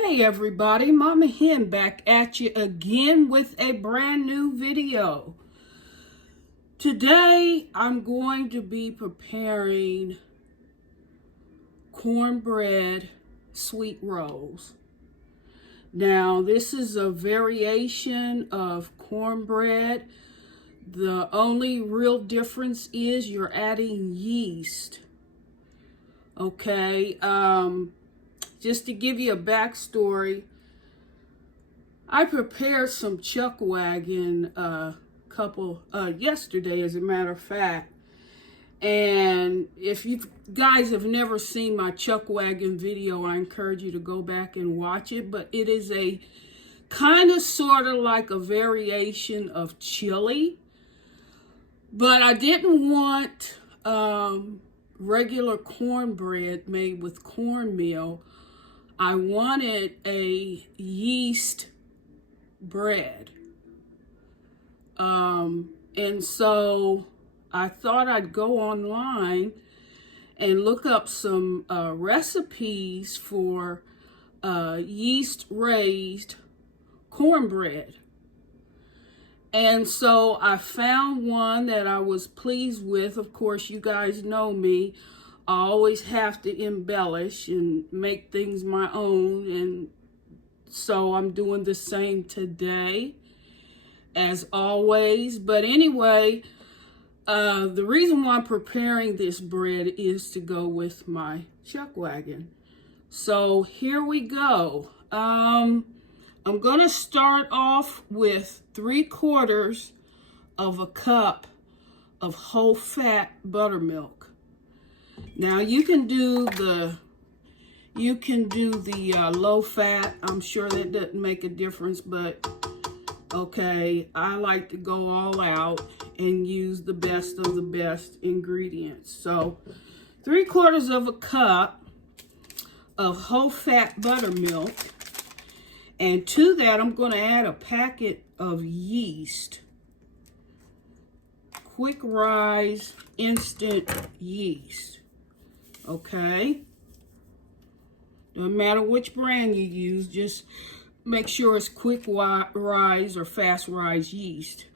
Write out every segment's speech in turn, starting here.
Hey everybody, Mama Hen back at you again with a brand new video. Today I'm going to be preparing cornbread sweet rolls. Now this is a variation of cornbread. The only real difference is you're adding yeast. Okay, just to give you a backstory, I prepared some chuck wagon yesterday, as a matter of fact. And if you guys have never seen my chuck wagon video, I encourage you to go back and watch it. But it is a kind of sort of like a variation of chili. But I didn't want regular cornbread made with cornmeal. I wanted a yeast bread. And so I thought I'd go online and look up some recipes for yeast raised cornbread. And so I found one that I was pleased with. Of course, you guys know me. I always have to embellish and make things my own. And so I'm doing the same today, as always. But anyway, the reason why I'm preparing this bread is to go with my chuck wagon. So here we go. I'm going to start off with 3/4 of a cup of whole fat buttermilk. Now you can do the low fat. I'm sure that doesn't make a difference, but okay, I like to go all out and use the best of the best ingredients. So 3/4 of a cup of whole fat buttermilk. And to that, I'm going to add a packet of yeast. Quick rise, instant yeast. Okay? Doesn't matter which brand you use, just make sure it's quick rise or fast rise yeast.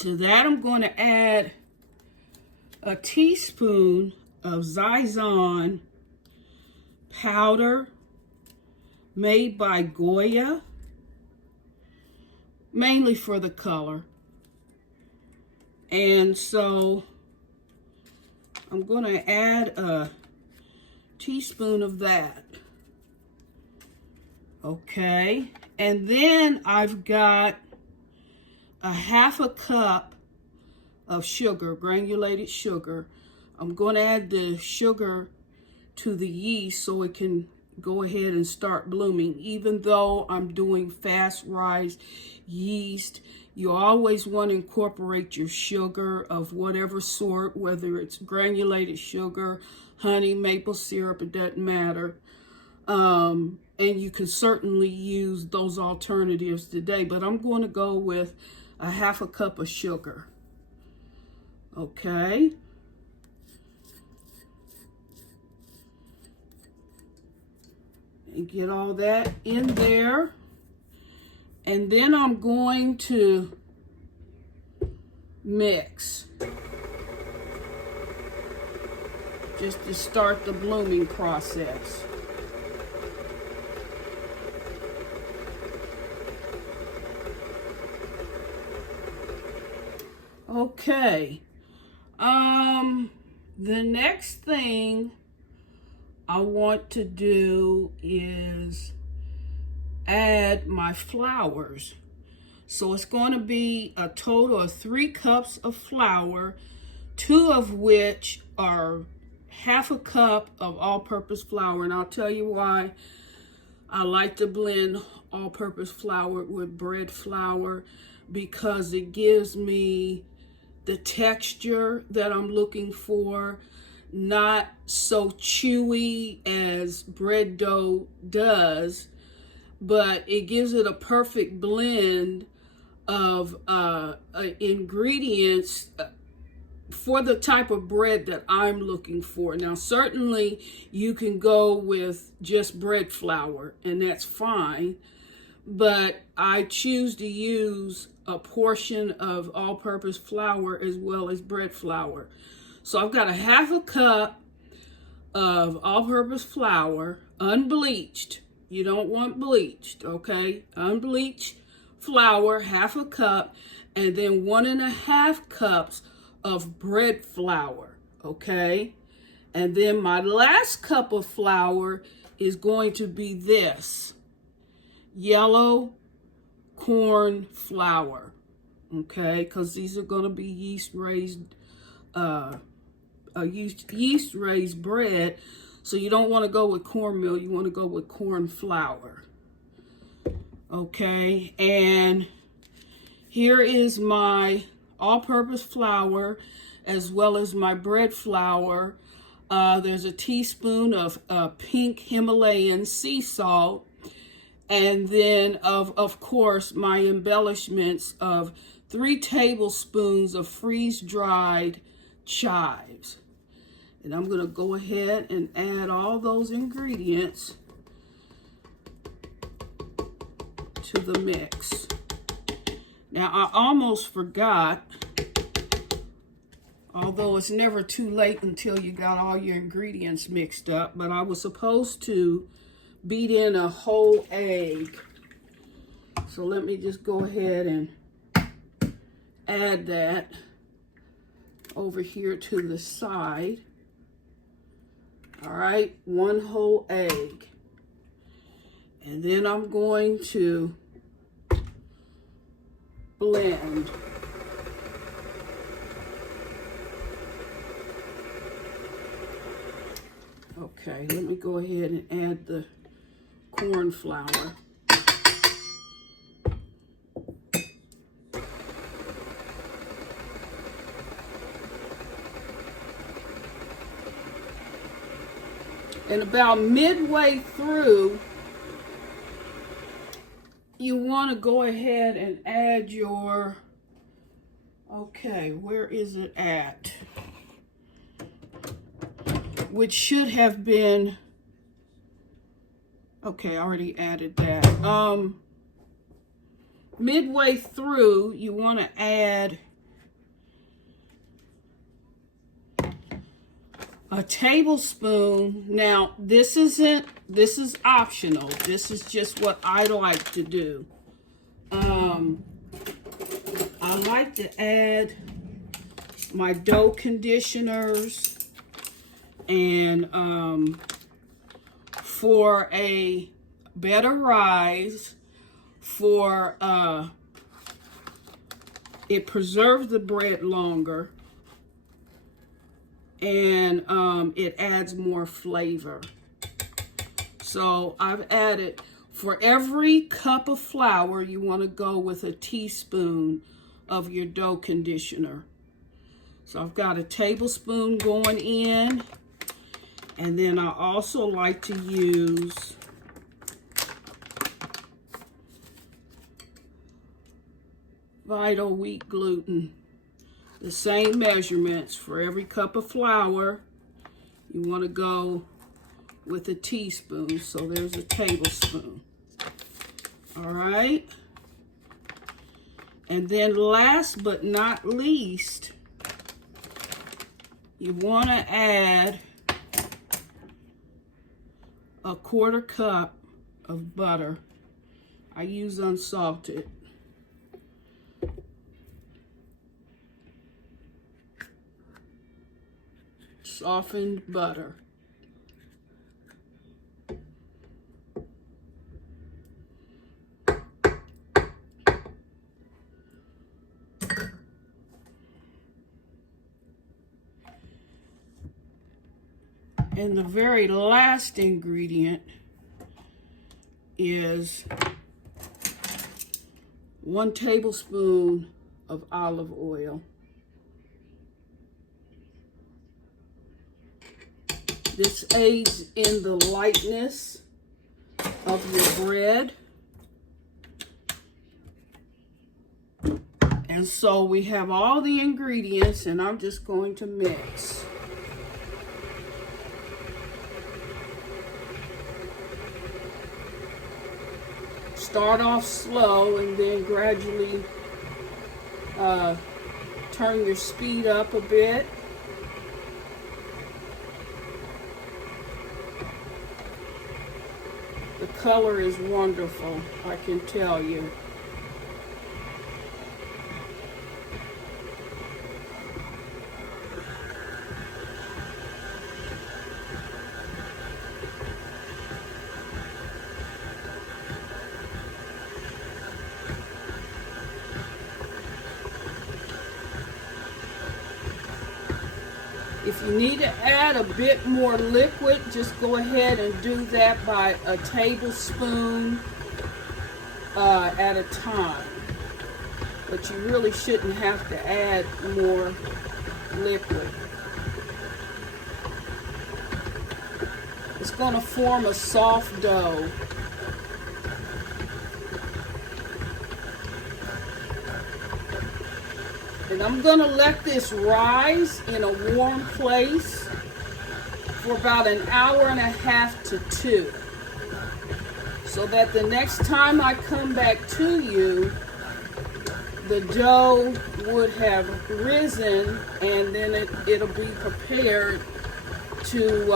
To that, I'm going to add a teaspoon of Zizon powder, made by Goya, mainly for the color. And so I'm going to add a teaspoon of that. Okay, and then I've got a 1/2 cup of sugar, granulated sugar. I'm going to add the sugar to the yeast so it can go ahead and start blooming. Even though I'm doing fast rise yeast, you always want to incorporate your sugar of whatever sort, whether it's granulated sugar, honey, maple syrup, it doesn't matter. And you can certainly use those alternatives today, but I'm going to go with a 1/2 cup of sugar. Okay. And get all that in there. And then I'm going to mix, just to start the blooming process. Okay. The next thing I want to do is add my flours. So it's going to be a total of 3 cups of flour, 2 of which are 1/2 cup of all-purpose flour. And I'll tell you why I like to blend all-purpose flour with bread flour, because it gives me the texture that I'm looking for. Not so chewy as bread dough does, but it gives it a perfect blend of ingredients for the type of bread that I'm looking for. Now, certainly you can go with just bread flour, and that's fine, but I choose to use a portion of all-purpose flour as well as bread flour. So I've got a half a cup of all-purpose flour, unbleached. You don't want bleached, okay? Unbleached flour, half a cup, and then 1.5 cups of bread flour, okay? And then my last cup of flour is going to be this yellow corn flour, okay? Because these are going to be yeast raised bread. So you don't want to go with cornmeal, you want to go with corn flour. Okay, and here is my all-purpose flour as well as my bread flour. There's a teaspoon of pink Himalayan sea salt, and then of course my embellishments of 3 tablespoons of freeze-dried chives. And I'm going to go ahead and add all those ingredients to the mix. Now, I almost forgot, although it's never too late until you got all your ingredients mixed up, but I was supposed to beat in a whole egg. So let me just go ahead and add that over here to the side. All right, 1 whole egg. And then I'm going to blend. Okay, let me go ahead and add the corn flour. And about midway through, you want to go ahead and add your, okay, where is it at? Which should have been, okay, I already added that. Midway through, you want to add a tablespoon. Now, this is optional. This is just what I like to do. I like to add my dough conditioners, and for a better rise, for it preserves the bread longer, and it adds more flavor. So I've added, for every cup of flour, you want to go with a teaspoon of your dough conditioner. So I've got a tablespoon going in, and then I also like to use Vital wheat gluten. The same measurements for every cup of flour. You want to go with a teaspoon, so there's a tablespoon. All right. And then last but not least, you want to add a 1/4 cup of butter. I use unsalted. Softened butter. And the very last ingredient is 1 tablespoon of olive oil. This aids in the lightness of your bread. And so we have all the ingredients, and I'm just going to mix. Start off slow and then gradually turn your speed up a bit. The color is wonderful, I can tell you. If you need to add a bit more liquid, just go ahead and do that by a tablespoon at a time. But you really shouldn't have to add more liquid. It's going to form a soft dough. And I'm going to let this rise in a warm place for about an hour and a half to 2. So that the next time I come back to you, the dough would have risen, and then it'll be prepared to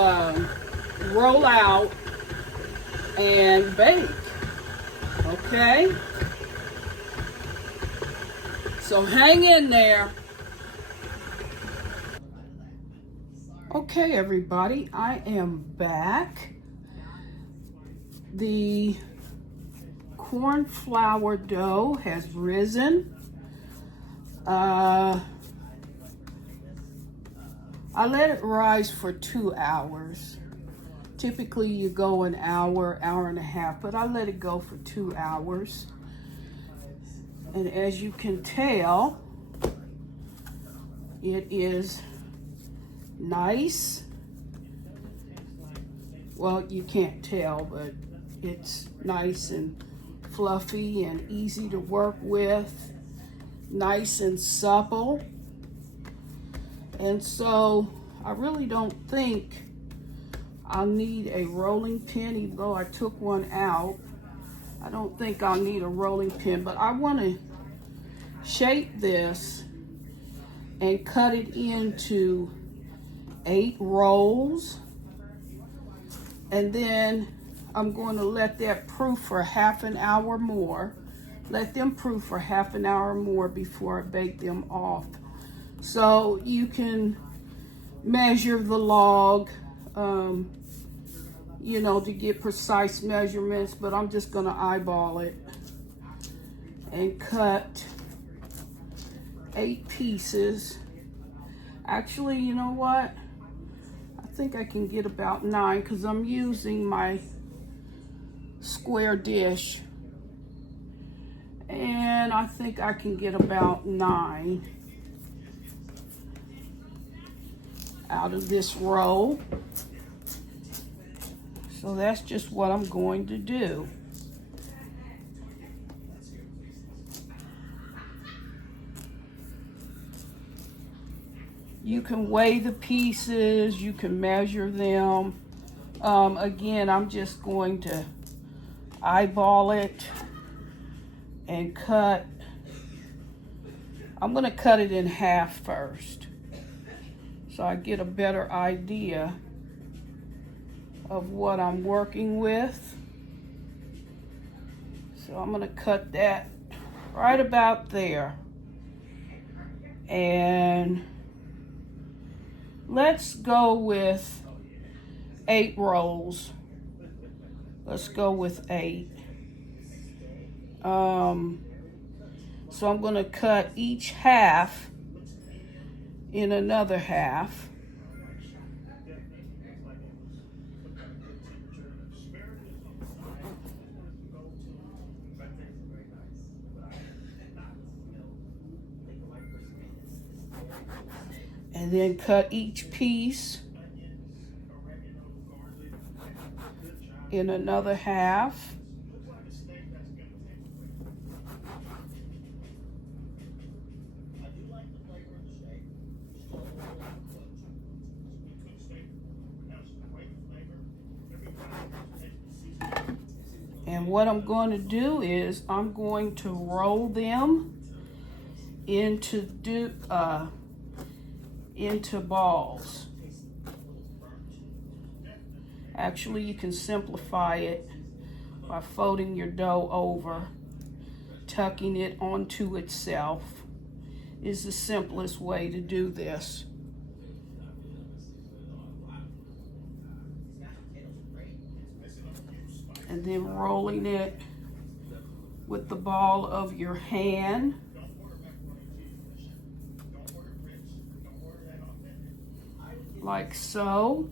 roll out and bake. Okay? So hang in there. Okay, everybody, I am back. The corn flour dough has risen. I let it rise for 2 hours. Typically you go an hour, hour and a half, but I let it go for 2 hours. And as you can tell, it is nice. Well, you can't tell, but it's nice and fluffy and easy to work with, nice and supple. And so I really don't think I'll need a rolling pin, even though I took one out. I don't think I'll need a rolling pin, but I want to shape this and cut it into 8 rolls. And then I'm going to let that proof for half an hour more. Let them proof for half an hour more before I bake them off. So you can measure the log, you know, to get precise measurements, but I'm just going to eyeball it and cut 8 pieces. Actually, you know what? I think I can get about 9 because I'm using my square dish. And I think I can get about 9 out of this roll. So that's just what I'm going to do. You can weigh the pieces, you can measure them. Again, I'm just going to eyeball it and cut. I'm going to cut it in half first, so I get a better idea of what I'm working with. So I'm going to cut that right about there. And let's go with 8 rolls. Let's go with 8. So I'm going to cut each half in another half. And then cut each piece in another half. And what I'm going to do is I'm going to roll them into balls. Actually, you can simplify it by folding your dough over, tucking it onto itself is the simplest way to do this. And then rolling it with the ball of your hand. Like so.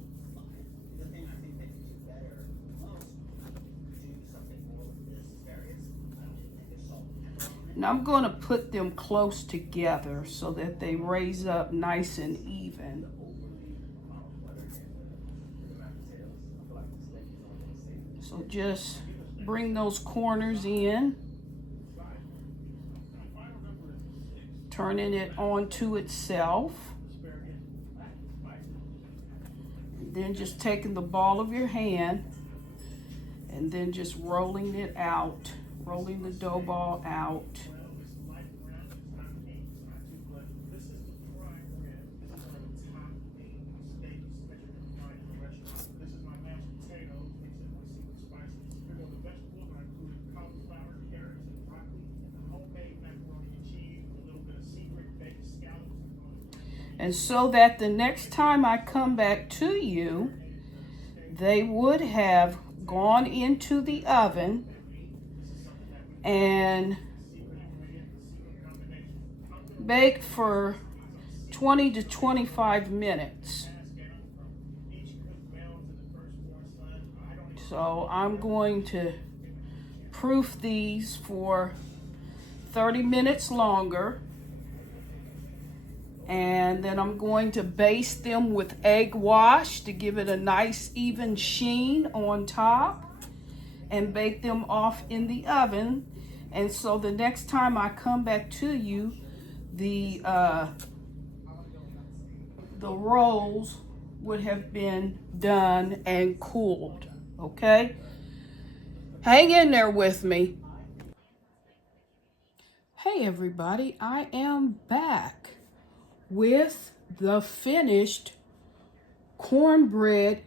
And I'm going to put them close together so that they raise up nice and even. So just bring those corners in, turning it onto itself. And then just taking the ball of your hand and then just rolling it out, rolling the dough ball out. And so that the next time I come back to you, they would have gone into the oven and baked for 20 to 25 minutes. So I'm going to proof these for 30 minutes longer. And then I'm going to baste them with egg wash to give it a nice even sheen on top and bake them off in the oven. And so the next time I come back to you, the rolls would have been done and cooled, okay? Hang in there with me. Hey everybody, I am back with the finished cornbread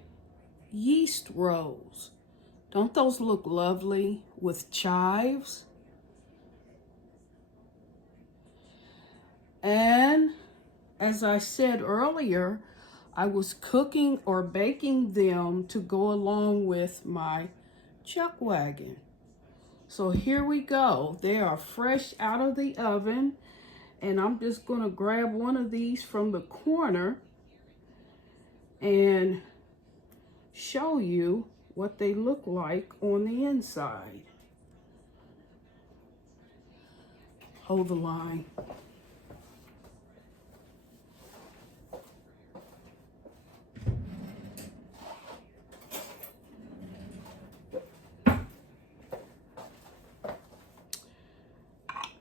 yeast rolls. Don't those look lovely with chives? And as I said earlier, I was cooking or baking them to go along with my chuck wagon. So here we go. They are fresh out of the oven. And I'm just going to grab one of these from the corner and show you what they look like on the inside. Hold the line.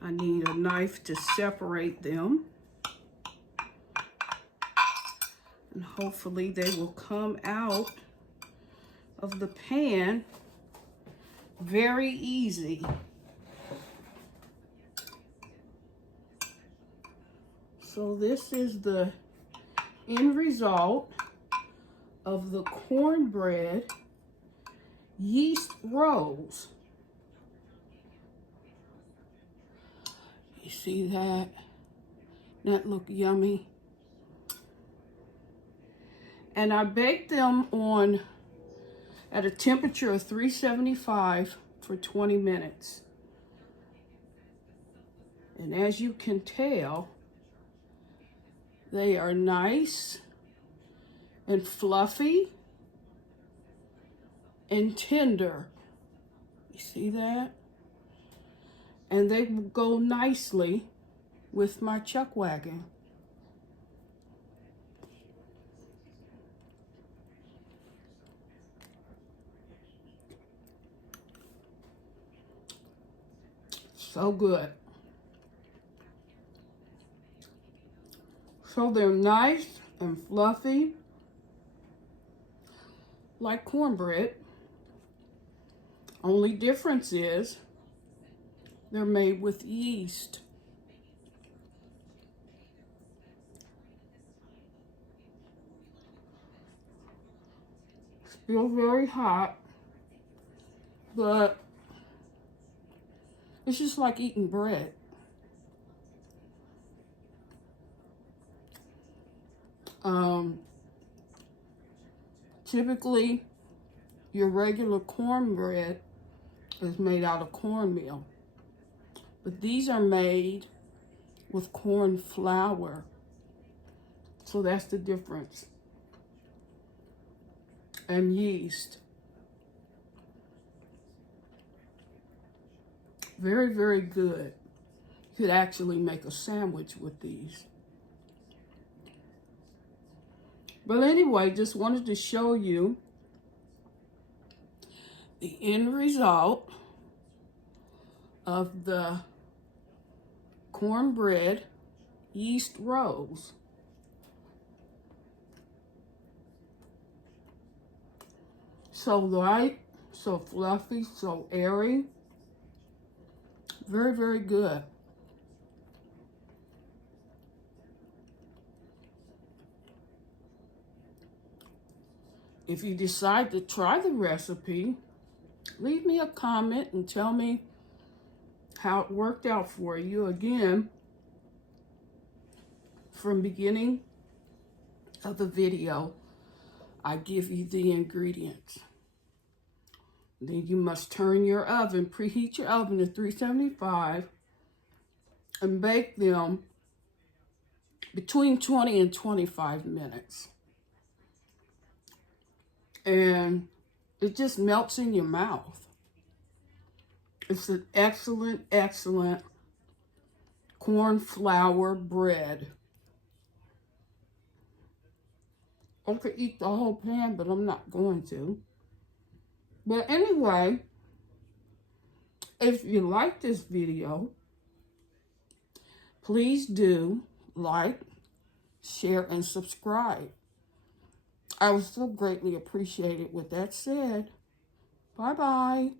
I need a knife to separate them. And hopefully they will come out of the pan very easy. So this is the end result of the cornbread yeast rolls. You see that? That look yummy. And I baked them at a temperature of 375 for 20 minutes. And as you can tell, they are nice and fluffy and tender. You see that? And they will go nicely with my chuck wagon. So good. So they're nice and fluffy, like cornbread, Only difference is they're made with yeast. Still very hot, but it's just like eating bread. Typically, your regular cornbread is made out of cornmeal, but these are made with corn flour. So that's the difference. And yeast. Very, very good. You could actually make a sandwich with these. But anyway, just wanted to show you the end result of the cornbread yeast rolls. So light, so fluffy, so airy. Very, very good. If you decide to try the recipe, leave me a comment and tell me how it worked out for you. Again, from beginning of the video, I give you the ingredients. Then you must turn your oven, preheat your oven to 375 and bake them between 20 and 25 minutes. And it just melts in your mouth. It's an excellent, excellent corn flour bread. I could eat the whole pan, but I'm not going to. But anyway, if you like this video, please do like, share, and subscribe. I would so greatly appreciate it. With that said, bye-bye.